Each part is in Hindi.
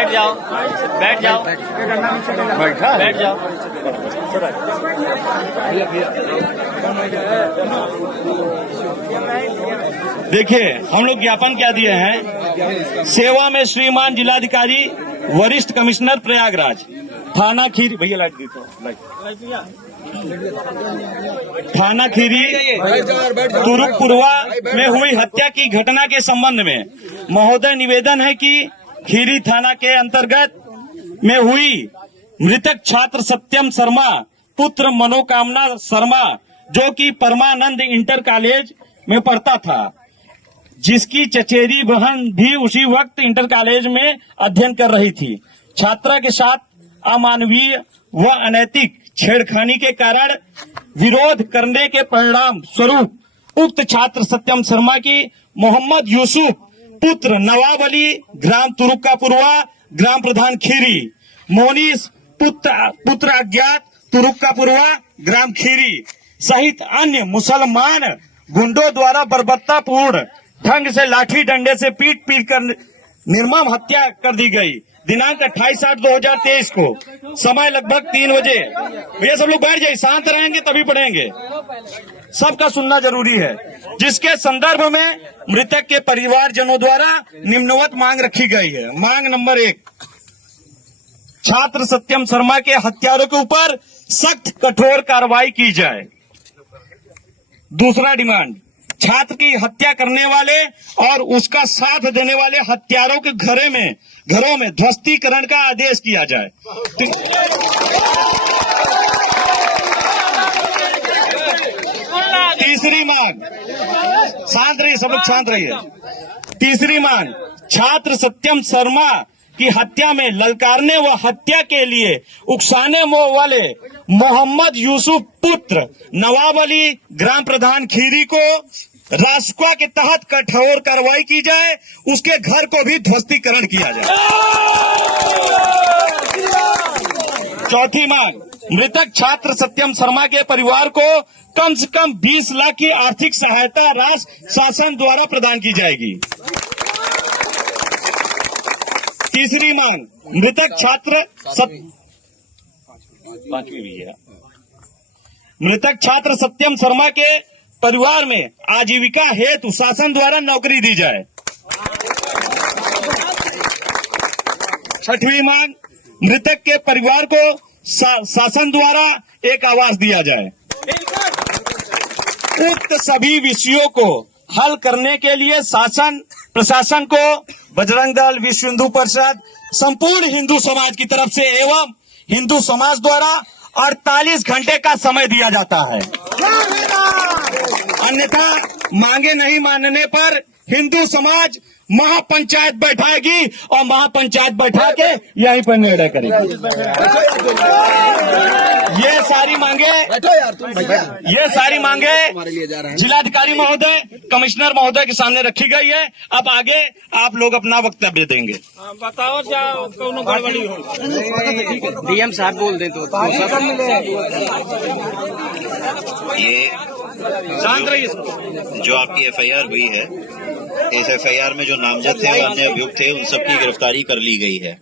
बैठ जाओ, बैठ जाओ, बैठ जाओ। देखिए, हम लोग ज्ञापन क्या दिए हैं। सेवा में श्रीमान जिलाधिकारी वरिष्ठ कमिश्नर प्रयागराज थाना खीरी, भैया लाइट दी तो थाना खीरी तुरुकपुरवा में हुई हत्या की घटना के संबंध में महोदय निवेदन है कि खीरी थाना के अंतर्गत में हुई मृतक छात्र सत्यम शर्मा पुत्र मनोकामना शर्मा, जो कि परमानंद इंटर कॉलेज में पढ़ता था, जिसकी चचेरी बहन भी उसी वक्त इंटर कॉलेज में अध्ययन कर रही थी, छात्रा के साथ अमानवीय व अनैतिक छेड़खानी के कारण विरोध करने के परिणाम स्वरूप उक्त छात्र सत्यम शर्मा की मोहम्मद यूसुफ पुत्र नवाब अली ग्राम तुरुक्कापुरवा ग्राम प्रधान खीरी, मोनीस पुत्र अज्ञात तुरुक्कापुरवा ग्राम खीरी सहित अन्य मुसलमान गुंडों द्वारा बर्बरतापूर्ण ढंग से लाठी डंडे से पीट कर निर्मम हत्या कर दी गई। दिनांक 28/8/2023 को समय लगभग 3 बजे। भैया सब लोग बैठ जाइए, शांत रहेंगे तभी पढ़ेंगे, सबका सुनना जरूरी है। जिसके संदर्भ में मृतक के परिवारजनों द्वारा निम्नवत मांग रखी गई है। मांग नंबर 1, छात्र सत्यम शर्मा के हत्यारों के ऊपर सख्त कठोर कार्रवाई की जाए। दूसरा डिमांड, छात्र की हत्या करने वाले और उसका साथ देने वाले हत्यारों के घरों में ध्वस्तीकरण का आदेश किया जाए। तीसरी मांग, शांत रहिए, सब लोग शांत रहिए। तीसरी मांग, छात्र सत्यम शर्मा की हत्या में ललकारने व हत्या के लिए उकसाने वाले मोहम्मद यूसुफ पुत्र नवाब अली ग्राम प्रधान खीरी को रासुका के तहत कठोर कार्रवाई की जाए, उसके घर को भी ध्वस्तीकरण किया जाए। चौथी मांग, मृतक छात्र सत्यम शर्मा के परिवार को कम से कम 20 लाख की आर्थिक सहायता राशि शासन द्वारा प्रदान की जाएगी। तीसरी मांग, मृतक छात्र सत्यम शर्मा के परिवार में आजीविका हेतु शासन द्वारा नौकरी दी जाए। छठवीं मांग, मृतक के परिवार को शासन द्वारा एक आवास दिया जाए। उक्त सभी विषयों को हल करने के लिए शासन प्रशासन को बजरंग दल, विश्व हिंदू परिषद, संपूर्ण हिंदू समाज की तरफ से एवं हिंदू समाज द्वारा 48 घंटे का समय दिया जाता है। अन्यथा मांगे नहीं मानने पर हिंदू समाज महापंचायत बैठाएगी और महापंचायत बैठा के यहीं पर निर्णय करेगी। ये सारी मांगे जिलाधिकारी महोदय, कमिश्नर महोदय के सामने रखी गई है। अब आगे आप लोग अपना वक्तव्य देंगे। बताओ क्या कोनो गड़बड़ी हो, डीएम साहब बोल दें तो ये शांत रहिए। जो आपकी एफआईआर हुई है, इस एफआईआर में जो नामजद थे, अन्य अभियुक्त थे, उन सबकी गिरफ्तारी कर ली गई है।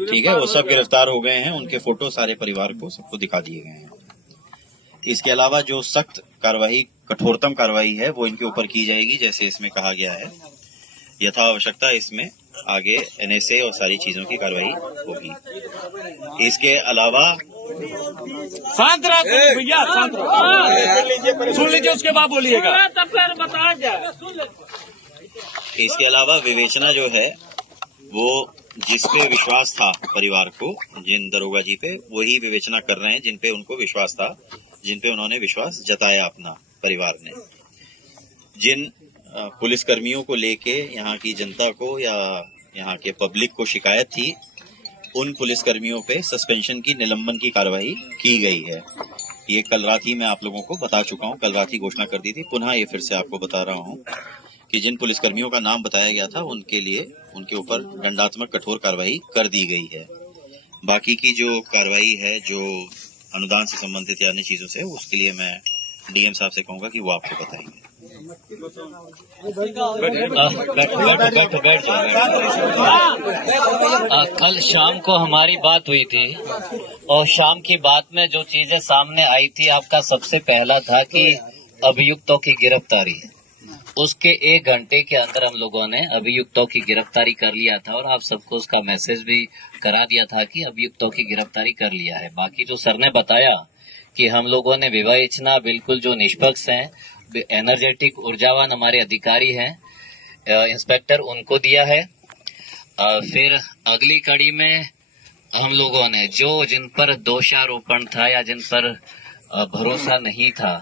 ठीक है, वो सब गिरफ्तार हो गए हैं, उनके फोटो सारे परिवार को सबको दिखा दिए गए हैं। इसके अलावा जो सख्त कार्रवाई, कठोरतम कार्रवाई है वो इनके ऊपर की जाएगी, जैसे इसमें कहा गया है। यथा आवश्यकता इसमें आगे एनएसए और सारी चीजों की कार्रवाई होगी। इसके अलावा शांत रहो भैया, शांत रहो, सुन लीजिए, उसके बाद बोलिएगा। इसके अलावा विवेचना जो है वो जिस पे विश्वास था परिवार को, जिन दरोगा जी पे, वही विवेचना कर रहे हैं जिन पे उनको विश्वास था, जिन पे उन्होंने विश्वास जताया अपना परिवार ने। जिन पुलिसकर्मियों को लेके यहाँ की जनता को या यहाँ के पब्लिक को शिकायत थी, उन पुलिसकर्मियों पे सस्पेंशन की, निलंबन की कार्रवाई की गई है। ये कल रात ही मैं आप लोगों को बता चुका हूँ, कल रात ही घोषणा कर दी थी। पुनः ये फिर से आपको बता रहा हूँ कि जिन पुलिसकर्मियों का नाम बताया गया था उनके लिए, उनके ऊपर दंडात्मक कठोर कार्रवाई कर दी गई है। बाकी की जो कार्रवाई है, जो अनुदान से संबंधित या अन्य चीजों से, उसके लिए मैं डीएम साहब से कहूंगा कि वो आपको बताएंगे। बैठ जाओ। कल शाम को हमारी बात हुई थी और शाम की बात में जो चीजें सामने आई थी, आपका सबसे पहला था कि अभियुक्तों की गिरफ्तारी। उसके 1 घंटे के अंदर हम लोगों ने अभियुक्तों की गिरफ्तारी कर लिया था और आप सबको उसका मैसेज भी करा दिया था कि अभियुक्तों की गिरफ्तारी कर लिया है। बाकी जो सर ने बताया कि हम लोगों ने विवेचना बिल्कुल जो निष्पक्ष हैं, एनर्जेटिक ऊर्जावान हमारे अधिकारी हैं इंस्पेक्टर, उनको दिया है। फिर अगली कड़ी में हम लोगों ने जिन पर दोषारोपण था या जिन पर भरोसा नहीं था,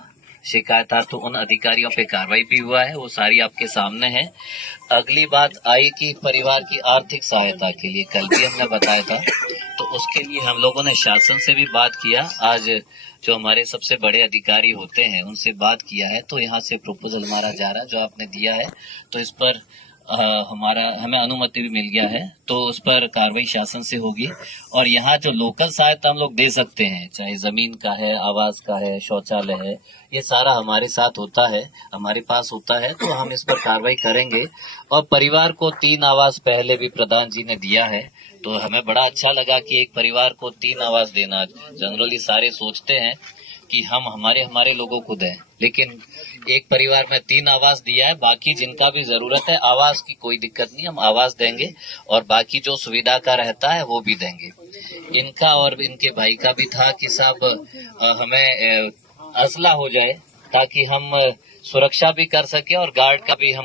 शिकायत था, तो उन अधिकारियों पे कार्रवाई भी हुआ है, वो सारी आपके सामने है। अगली बात आई कि परिवार की आर्थिक सहायता के लिए कल भी हमने बताया था, तो उसके लिए हम लोगों ने शासन से भी बात किया। आज जो हमारे सबसे बड़े अधिकारी होते हैं उनसे बात किया है, तो यहाँ से प्रपोजल हमारा जा रहा है जो आपने दिया है, तो इस पर हमें अनुमति भी मिल गया है, तो उस पर कार्रवाई शासन से होगी। और यहाँ जो लोकल सहायता हम लोग दे सकते हैं, चाहे जमीन का है, आवास का है, शौचालय है, ये सारा हमारे साथ होता है, हमारे पास होता है, तो हम इस पर कार्रवाई करेंगे। और परिवार को 3 आवास पहले भी प्रधान जी ने दिया है, तो हमें बड़ा अच्छा लगा कि एक परिवार को 3 आवास देना। जनरली सारे सोचते हैं कि हम हमारे लोगों को दें, लेकिन एक परिवार में 3 आवास दिया है। बाकी जिनका भी जरूरत है आवास की कोई दिक्कत नहीं, हम आवास देंगे और बाकी जो सुविधा का रहता है वो भी देंगे। इनका और इनके भाई का भी था कि साहब हमें असला हो जाए ताकि हम सुरक्षा भी कर सके और गार्ड का भी हम